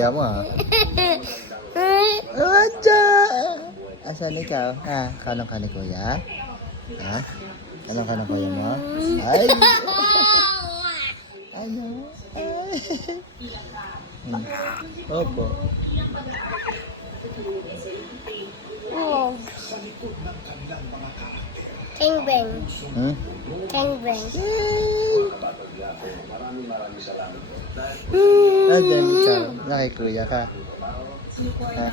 kuya mo ha. Acha! Asan ikaw? Ha? Kanong ka ni kuya? Ha? Kanong ka ng kuya mo? Ay! Ano? Ay! Opo. Tengbeng. Hmm? Tengbeng. Ah, then ikaw. Nakikuya ka. Ha?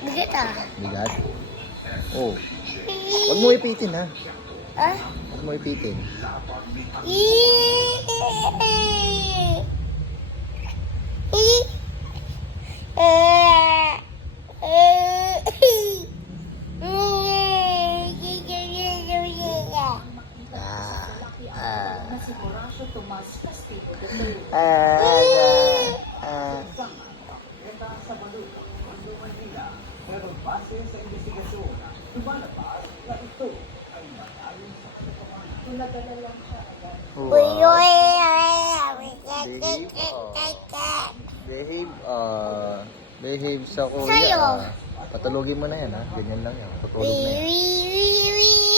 Bigat ah. Bigat? Oh. Huwag mo ipitin ha. Ah? Huwag mo ipitin. Behave sa kuya. Sa'yo. Patulogin mo na yan ha. Ganyan lang yan. Tutulog na yan.